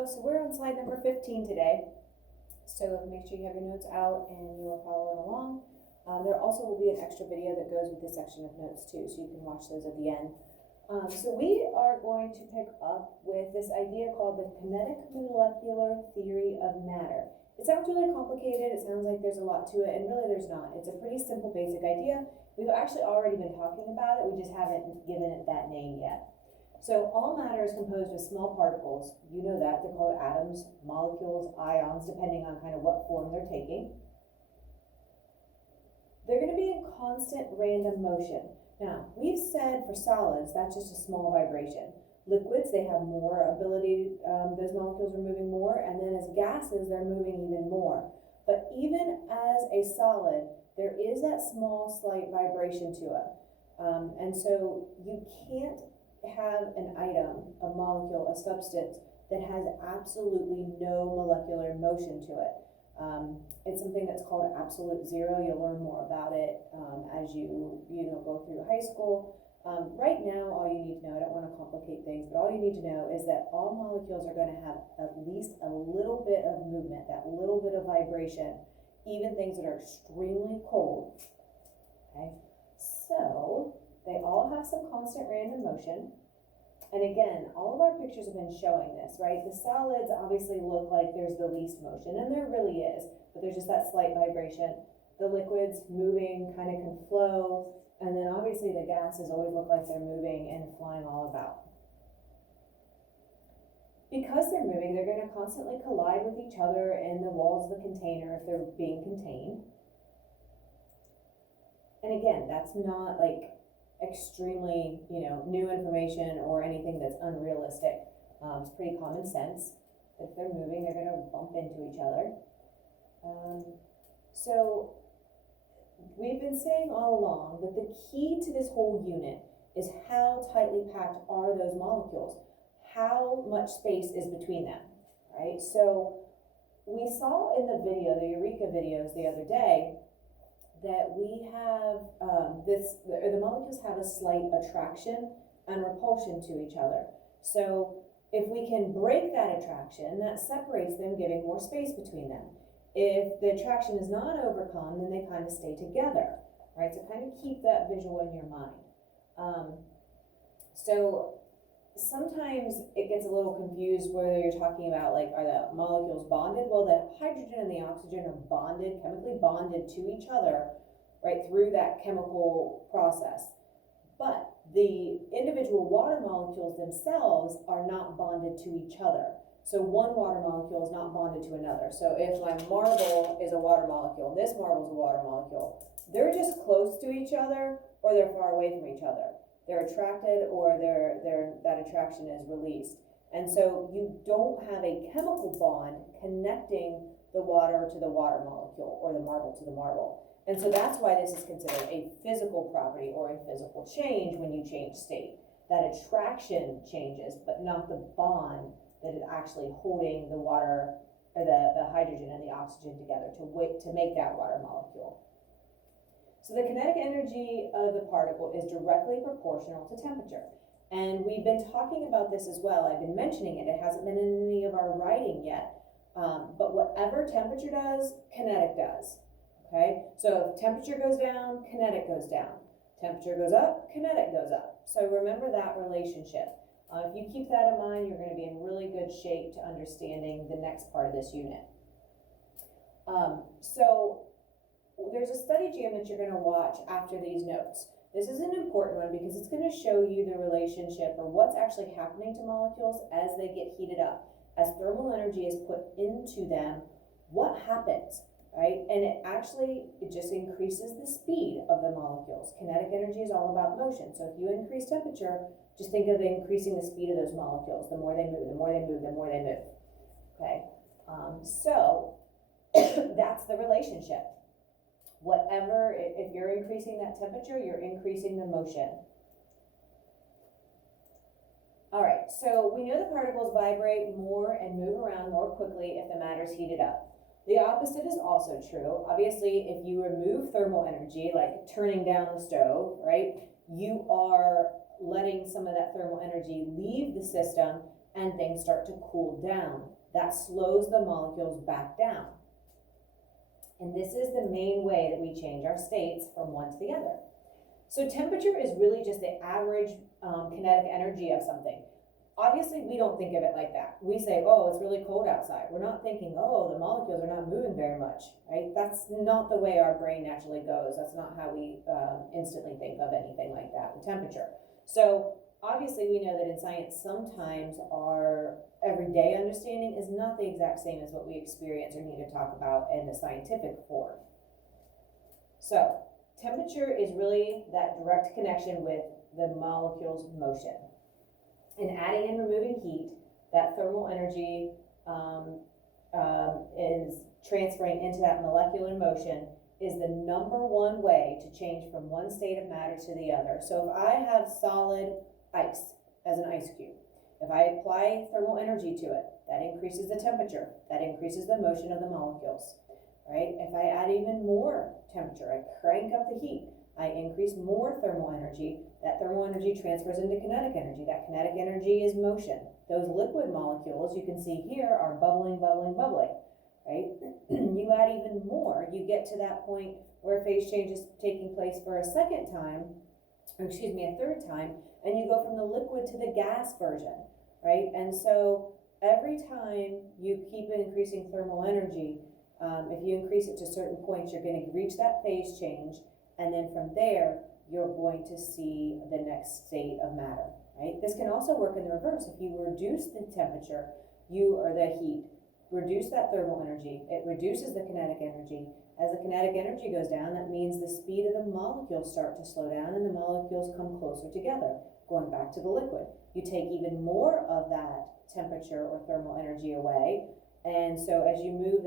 Hello, so we're on slide number 15 today. So make sure you have your notes out and you are following along. There also will be an extra video that goes with this section of notes too, so you can watch those at the end. So we are going to pick up with this idea called the kinetic molecular theory of matter. It sounds really complicated, it sounds like there's a lot to it, and really there's not. It's a pretty simple basic idea. We've actually already been talking about it, we just haven't given it that name yet. So all matter is composed of small particles. You know that, they're called atoms, molecules, ions, depending on kind of what form they're taking. They're going to be in constant random motion. Now, we've said for solids, that's just a small vibration. Liquids, they have more ability, those molecules are moving more, and then as gases, they're moving even more. But even as a solid, there is that small, slight vibration to it. And so you can't have an item, a molecule, a substance that has absolutely no molecular motion to it. It's something that's called absolute zero. You'll learn more about it as you go through high school. Right now, all you need to know, I don't want to complicate things, but all you need to know is that all molecules are going to have at least a little bit of movement, that little bit of vibration, even things that are extremely cold. Okay, so they all have some constant random motion. And again, all of our pictures have been showing this, right? The solids obviously look like there's the least motion, and there really is, but there's just that slight vibration. The liquids moving kind of can flow, and then obviously the gases always look like they're moving and flying all about. Because they're moving, they're going to constantly collide with each other in the walls of the container if they're being contained. And again, that's not like extremely, new information or anything that's unrealistic. It's pretty common sense. If they're moving, they're going to bump into each other. So we've been saying all along that the key to this whole unit is how tightly packed are those molecules? How much space is between them, right? So we saw in the video, the Eureka videos the other day, that we have the molecules have a slight attraction and repulsion to each other. So if we can break that attraction, that separates them, giving more space between them. If the attraction is not overcome, then they kind of stay together, right? So kind of keep that visual in your mind. So sometimes it gets a little confused whether you're talking about like, are the molecules bonded? Well, the hydrogen and the oxygen are bonded, chemically bonded to each other, right, through that chemical process. But the individual water molecules themselves are not bonded to each other. So one water molecule is not bonded to another. So if my marble is a water molecule, this marble is a water molecule, they're just close to each other or they're far away from each other. They're attracted or that attraction is released. And so you don't have a chemical bond connecting the water to the water molecule or the marble to the marble. And so that's why this is considered a physical property or a physical change when you change state. That attraction changes, but not the bond that is actually holding the water, or the hydrogen and the oxygen together to make that water molecule. So the kinetic energy of the particle is directly proportional to temperature. And we've been talking about this as well. I've been mentioning it. It hasn't been in any of our writing yet. But whatever temperature does, kinetic does. Okay? So if temperature goes down, kinetic goes down. Temperature goes up, kinetic goes up. So remember that relationship. If you keep that in mind, you're going to be in really good shape to understanding the next part of this unit. So there's a study jam that you're going to watch after these notes. This is an important one because it's going to show you the relationship or what's actually happening to molecules as they get heated up. As thermal energy is put into them, what happens, right? And it just increases the speed of the molecules. Kinetic energy is all about motion. So if you increase temperature, just think of increasing the speed of those molecules. The more they move, the more they move, the more they move. Okay, so that's the relationship. Whatever, if you're increasing that temperature, you're increasing the motion. All right, so we know the particles vibrate more and move around more quickly if the matter's heated up. The opposite is also true. Obviously, if you remove thermal energy, like turning down the stove, right, you are letting some of that thermal energy leave the system and things start to cool down. That slows the molecules back down. And this is the main way that we change our states from one to the other. So temperature is really just the average kinetic energy of something. Obviously, we don't think of it like that. We say, oh, it's really cold outside. We're not thinking, oh, the molecules are not moving very much, right? That's not the way our brain naturally goes. That's not how we instantly think of anything like that with temperature. So obviously, we know that in science, sometimes our everyday understanding is not the exact same as what we experience or need to talk about in a scientific form. So temperature is really that direct connection with the molecule's motion. And adding and removing heat, that thermal energy is transferring into that molecular motion is the number one way to change from one state of matter to the other. So if I have solid ice as an ice cube, if I apply thermal energy to it, that increases the temperature, that increases the motion of the molecules, right? If I add even more temperature, I crank up the heat, I increase more thermal energy, that thermal energy transfers into kinetic energy. That kinetic energy is motion. Those liquid molecules you can see here are bubbling, bubbling, bubbling, right? You add even more, you get to that point where phase change is taking place for a second time, or excuse me, a third time, and you go from the liquid to the gas version, right? And so every time you keep increasing thermal energy, if you increase it to certain points, you're going to reach that phase change, and then from there, you're going to see the next state of matter, right? This can also work in the reverse. If you reduce the temperature, or the heat, reduce that thermal energy, it reduces the kinetic energy. As the kinetic energy goes down, that means the speed of the molecules start to slow down and the molecules come closer together, going back to the liquid. You take even more of that temperature or thermal energy away, and so as you move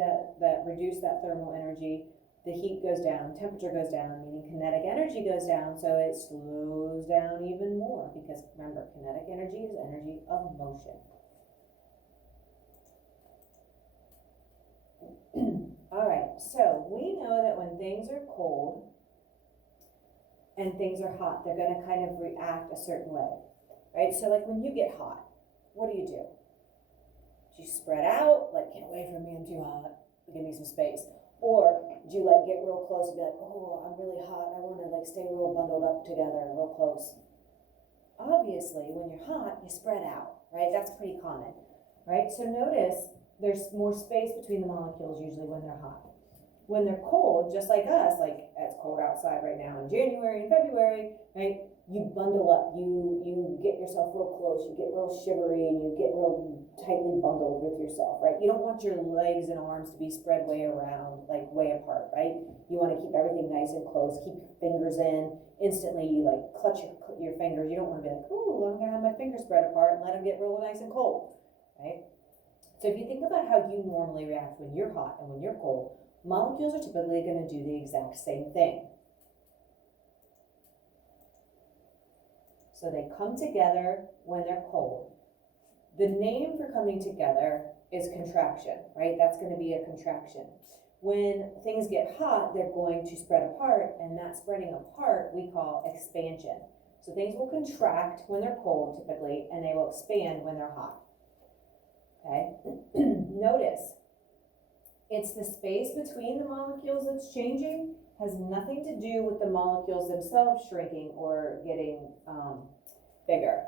reduce that thermal energy, the heat goes down, temperature goes down, meaning kinetic energy goes down, so it slows down even more, because remember, kinetic energy is energy of motion. All right, so we know that when things are cold and things are hot, they're going to kind of react a certain way, right? So like when you get hot, what do? Do you spread out, like, get away from me, I'm too hot, give me some space? Or do you like get real close and be like, oh, I'm really hot, I want to like stay real bundled up together, real close? Obviously, when you're hot, you spread out, right? That's pretty common, right? So notice there's more space between the molecules usually when they're hot. When they're cold, just like us, like it's cold outside right now in January and February, right? You bundle up, you get yourself real close, you get real shivery, and you get real tightly bundled with yourself, right? You don't want your legs and arms to be spread way around, like way apart, right? You want to keep everything nice and close, keep your fingers in. Instantly, you like clutch your fingers. You don't want to be like, oh, I'm gonna have my fingers spread apart and let them get real nice and cold, right? So if you think about how you normally react when you're hot and when you're cold, molecules are typically going to do the exact same thing. So they come together when they're cold. The name for coming together is contraction, right? That's going to be a contraction. When things get hot, they're going to spread apart, and that spreading apart we call expansion. So things will contract when they're cold typically, and they will expand when they're hot. Okay? Notice, it's the space between the molecules that's changing, has nothing to do with the molecules themselves shrinking or getting bigger.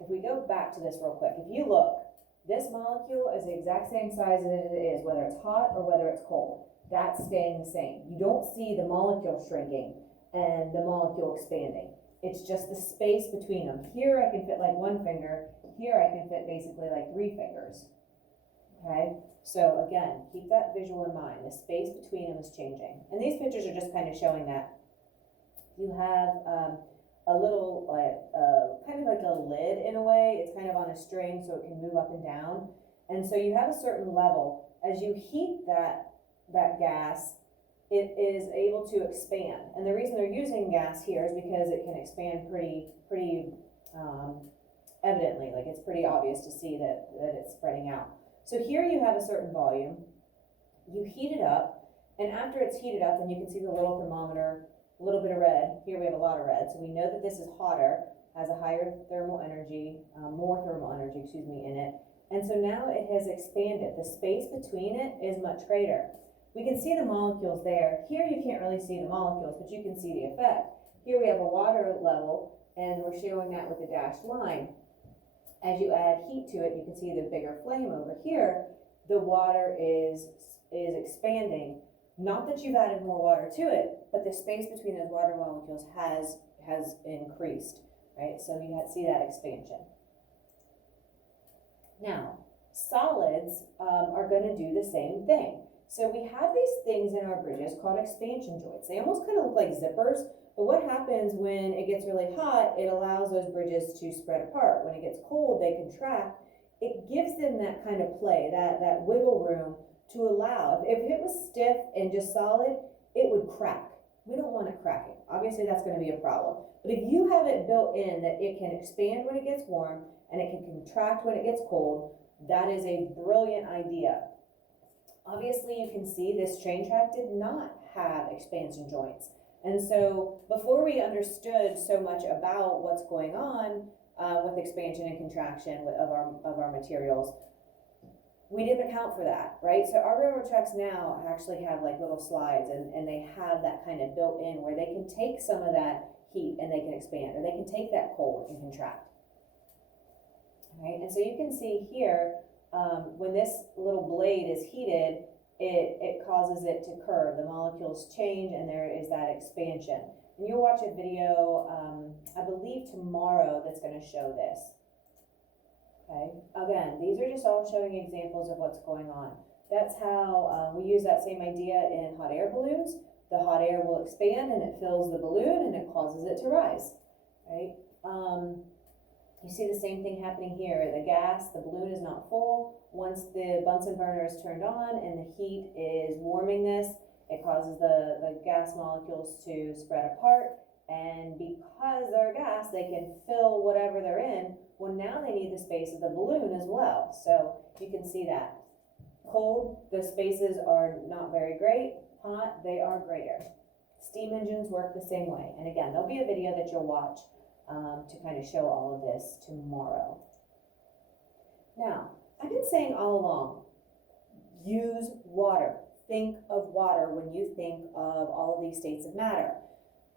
If we go back to this real quick, if you look, this molecule is the exact same size as it is, whether it's hot or whether it's cold. That's staying the same. You don't see the molecule shrinking and the molecule expanding. It's just the space between them. Here I can fit like one finger. Here I can fit basically like 3 fingers. Okay? So again, keep that visual in mind. The space between them is changing. And these pictures are just kind of showing that. You have a little, kind of like a lid in a way. It's kind of on a string so it can move up and down. And so you have a certain level. As you heat that gas, it is able to expand. And the reason they're using gas here is because it can expand pretty evidently. Like it's pretty obvious to see that it's spreading out. So here you have a certain volume. You heat it up, and after it's heated up, and you can see the little thermometer a little bit of red. Here we have a lot of red. So we know that this is hotter, has a higher thermal energy, more thermal energy, excuse me, in it. And so now it has expanded. The space between it is much greater. We can see the molecules there. Here you can't really see the molecules, but you can see the effect. Here we have a water level, and we're showing that with the dashed line. As you add heat to it, you can see the bigger flame over here. The water is expanding. Not that you've added more water to it, but the space between those water molecules has increased, right? So you see that expansion. Now, solids are going to do the same thing. So we have these things in our bridges called expansion joints. They almost kind of look like zippers, but what happens when it gets really hot, it allows those bridges to spread apart. When it gets cold, they contract. It gives them that kind of play, that wiggle room to allow. If it was stiff and just solid, it would crack. We don't want it cracking. Obviously, that's going to be a problem. But if you have it built in that it can expand when it gets warm and it can contract when it gets cold, that is a brilliant idea. Obviously, you can see this train track did not have expansion joints. And so before we understood so much about what's going on with expansion and contraction of our materials, we didn't account for that, right? So our railroad tracks now actually have like little slides, and they have that kind of built in where they can take some of that heat and they can expand, or they can take that cold and contract. Right? And so you can see here, when this little blade is heated, it causes it to curve. The molecules change and there is that expansion. And you'll watch a video, I believe tomorrow, that's going to show this. Okay, again, these are just all showing examples of what's going on. That's how we use that same idea in hot air balloons. The hot air will expand and it fills the balloon and it causes it to rise, right? You see the same thing happening here. The gas, the balloon is not full. Once the Bunsen burner is turned on and the heat is warming this, it causes the gas molecules to spread apart. And because they're gas, they can fill whatever they're in. Well, now they need the space of the balloon as well. So you can see that. Cold, the spaces are not very great. Hot, they are greater. Steam engines work the same way. And again, there'll be a video that you'll watch to kind of show all of this tomorrow. Now, I've been saying all along, use water. Think of water when you think of all of these states of matter.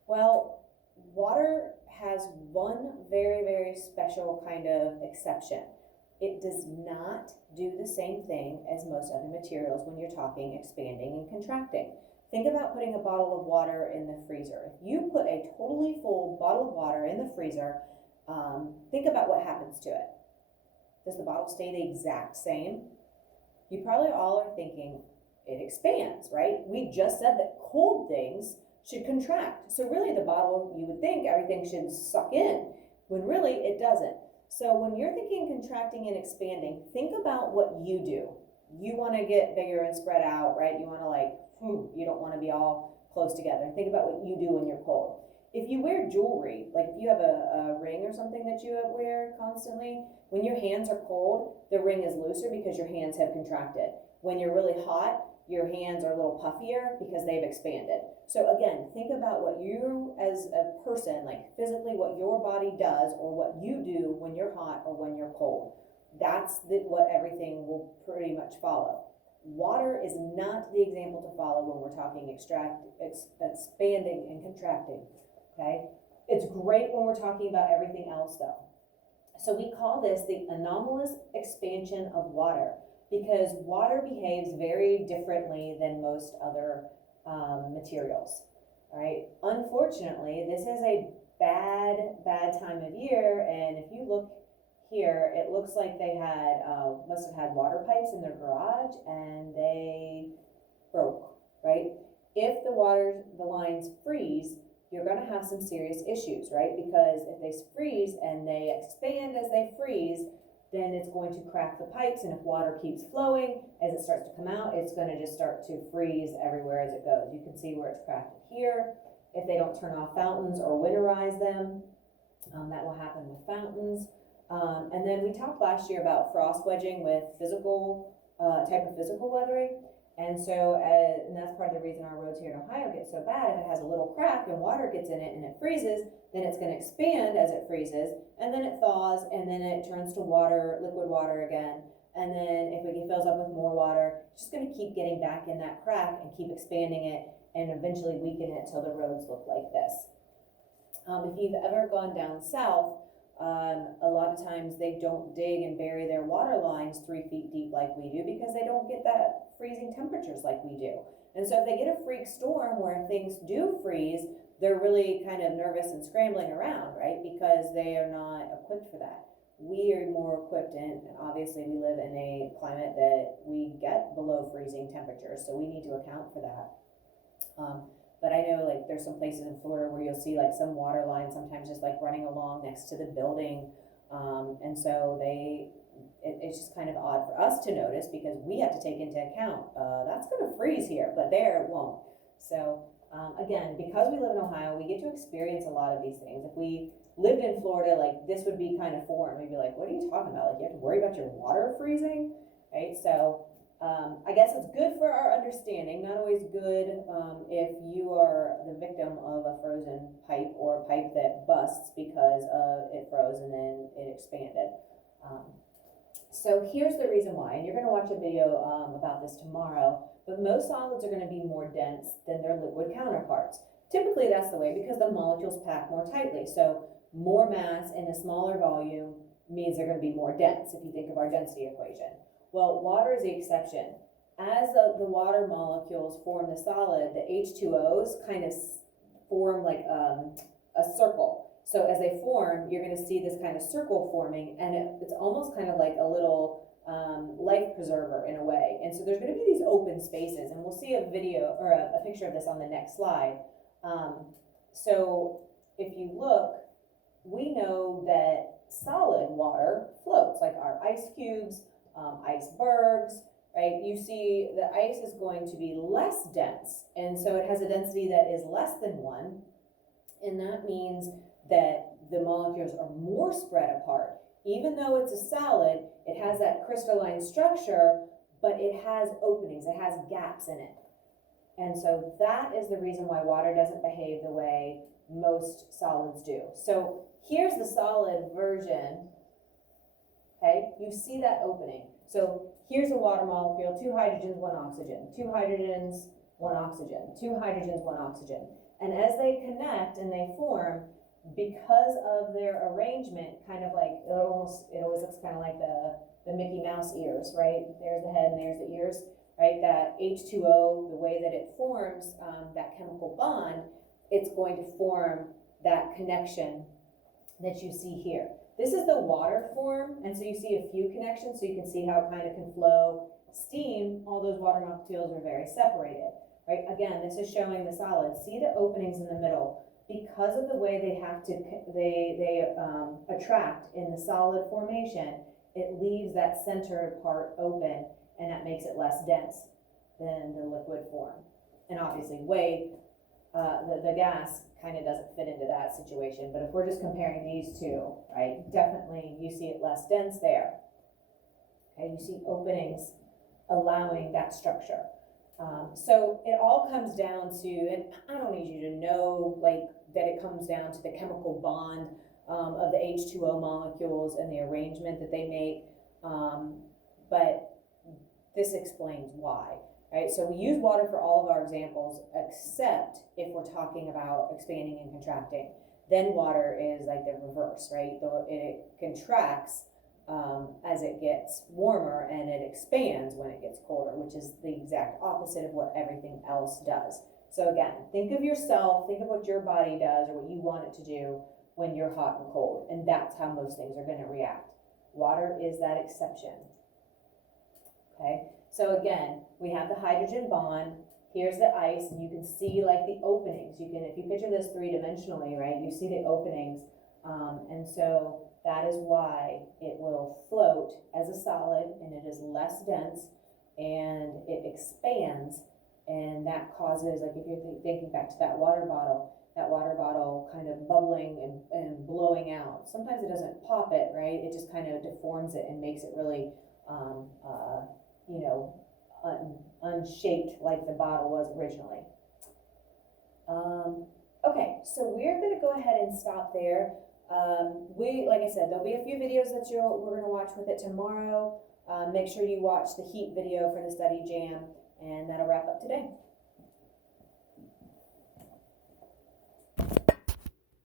Well, water has one very, very special kind of exception. It does not do the same thing as most other materials when you're talking expanding and contracting. Think about putting a bottle of water in the freezer. If you put a totally full bottle of water in the freezer, think about what happens to it. Does the bottle stay the exact same? You probably all are thinking it expands, right? We just said that cold things should contract. So really the bottle, you would think everything should suck in, when really it doesn't. So when you're thinking contracting and expanding, think about what you do. You want to get bigger and spread out, right? You want to you don't want to be all close together. Think about what you do when you're cold. If you wear jewelry, like if you have a ring or something that you wear constantly, when your hands are cold, the ring is looser because your hands have contracted. When you're really hot, your hands are a little puffier because they've expanded. So again, think about what you as a person, like physically what your body does or what you do when you're hot or when you're cold. That's what everything will pretty much follow. Water is not the example to follow when we're talking expanding and contracting, okay? It's great when we're talking about everything else though. So we call this the anomalous expansion of water because water behaves very differently than most other materials, all right? Unfortunately, this is a bad time of year, and if you look here, it looks like they must have had water pipes in their garage and they broke, right? If the lines freeze, you're going to have some serious issues, right? Because if they freeze and they expand as they freeze, then it's going to crack the pipes, and if water keeps flowing, as it starts to come out, it's going to just start to freeze everywhere as it goes. You can see where it's cracked here. If they don't turn off fountains or winterize them, that will happen with fountains. And then we talked last year about frost wedging with type of physical weathering. And so, and that's part of the reason our roads here in Ohio get so bad. If it has a little crack and water gets in it and it freezes, then it's going to expand as it freezes, and then it thaws, and then it turns to water, liquid water again. And then if it fills up with more water, it's just going to keep getting back in that crack and keep expanding it and eventually weaken it till the roads look like this. If you've ever gone down south, a lot of times they don't dig and bury their water lines 3 feet deep like we do because they don't get that freezing temperatures like we do. And so if they get a freak storm where things do freeze, they're really kind of nervous and scrambling around, right? Because they are not equipped for that. We are more equipped, and obviously we live in a climate that we get below freezing temperatures, so we need to account for that. But I know like there's some places in Florida where you'll see like some water lines sometimes just like running along next to the building. And so it's just kind of odd for us to notice because we have to take into account, that's gonna freeze here, but there it won't. So again, because we live in Ohio, we get to experience a lot of these things. If we lived in Florida, like this would be kind of foreign. We'd be like, what are you talking about? Like you have to worry about your water freezing, right? So I guess it's good for our understanding, not always good if you are the victim of a frozen pipe or a pipe that busts because it froze and then it expanded. So here's the reason why, and you're going to watch a video about this tomorrow, but most solids are going to be more dense than their liquid counterparts. Typically that's the way because the molecules pack more tightly. So more mass in a smaller volume means they're going to be more dense if you think of our density equation. Well, water is the exception. As the water molecules form the solid, the H2Os kind of form like a circle. So as they form, you're going to see this kind of circle forming, and it's almost kind of like a little life preserver in a way. And so there's going to be these open spaces, and we'll see a video or a picture of this on the next slide. So if you look, we know that solid water floats, like our ice cubes, icebergs, right? You see the ice is going to be less dense, and so it has a density that is less than 1, and that means that the molecules are more spread apart. Even though it's a solid, it has that crystalline structure, but it has openings, it has gaps in it. And so that is the reason why water doesn't behave the way most solids do. So here's the solid version. Okay, you see that opening. So here's a water molecule, 2 hydrogens, 1 oxygen, 2 hydrogens, 1 oxygen, 2 hydrogens, 1 oxygen. And as they connect and they form, because of their arrangement, kind of like, it always looks kind of like the Mickey Mouse ears, right? There's the head and there's the ears, right? That H2O, the way that it forms that chemical bond, it's going to form that connection that you see here. This is the water form, and so you see a few connections, so you can see how it kind of can flow. Steam, all those water molecules are very separated, right? Again, this is showing the solid. See the openings in the middle. Because of the way they have to, they attract in the solid formation, it leaves that center part open, and that makes it less dense than the liquid form. And obviously, the gas kind of doesn't fit into that situation, but if we're just comparing these two, right, definitely you see it less dense there. Okay, you see openings allowing that structure. So it all comes down to, and I don't need you to know like that it comes down to the chemical bond of the H2O molecules and the arrangement that they make, but this explains why. Right, so we use water for all of our examples, except if we're talking about expanding and contracting. Then water is like the reverse, right? It contracts as it gets warmer, and it expands when it gets colder, which is the exact opposite of what everything else does. So again, think of yourself, think of what your body does or what you want it to do when you're hot and cold, and that's how most things are going to react. Water is that exception. Okay. So again, we have the hydrogen bond, here's the ice, and you can see like the openings. You can, if you picture this 3-dimensionally, right, you see the openings. And so that is why it will float as a solid, and it is less dense, and it expands, and that causes, like if you're thinking back to that water bottle kind of bubbling and blowing out. Sometimes it doesn't pop it, right? It just kind of deforms it and makes it really, unshaped like the bottle was originally. Okay, so we're gonna go ahead and stop there. Like I said, there'll be a few videos that we're gonna watch with it tomorrow. Make sure you watch the heat video for the study jam, and that'll wrap up today.